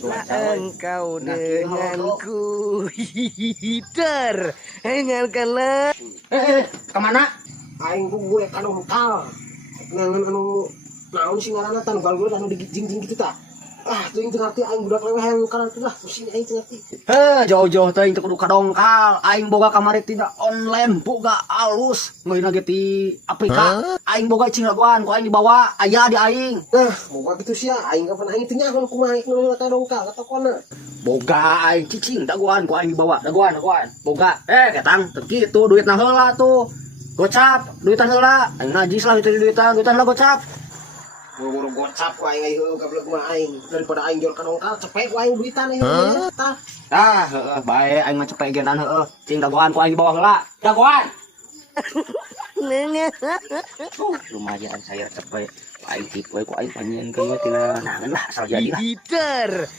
Lah engkau denganku hider, dengarkanlah. Kemana? Aing gugule kanu kal. Ngangan anu naon sih ngaranna tan galgul anu dijing-jing gitu ta. Tuh yang ngerti aing budak leweh yang kana lah pusing aing ngerti. Jauh-jauh teh teu kudu kadongkal. Aing boga kamari tidak online, boga alus. Ngeuna ge ti Afrika. Aing boga cing laguan ku aing dibawa aya di aing. Boga gitu sia aing kapan aing teu nyaho kumaha nu kadongkal katokona. Boga aing cicing daguan ku aing dibawa, daguan. Boga. Ketang teu kitu duitna heula tuh. Gocap, duitan heula. Aing najis lah itu duitan lah gocap. Buru-buru gocap ku aing heuh gablek mah aing daripada aing jual kadongkal cepet ku aing duitan heuh tah. Heuh bae aing mah cepet genan heuh. Cing dagoan ku aing bawa heula. Dagoan. Lumayan saya cepet. Aing tipe ku aing panjieun keun tina nangan lah asal jadi lah. Hider.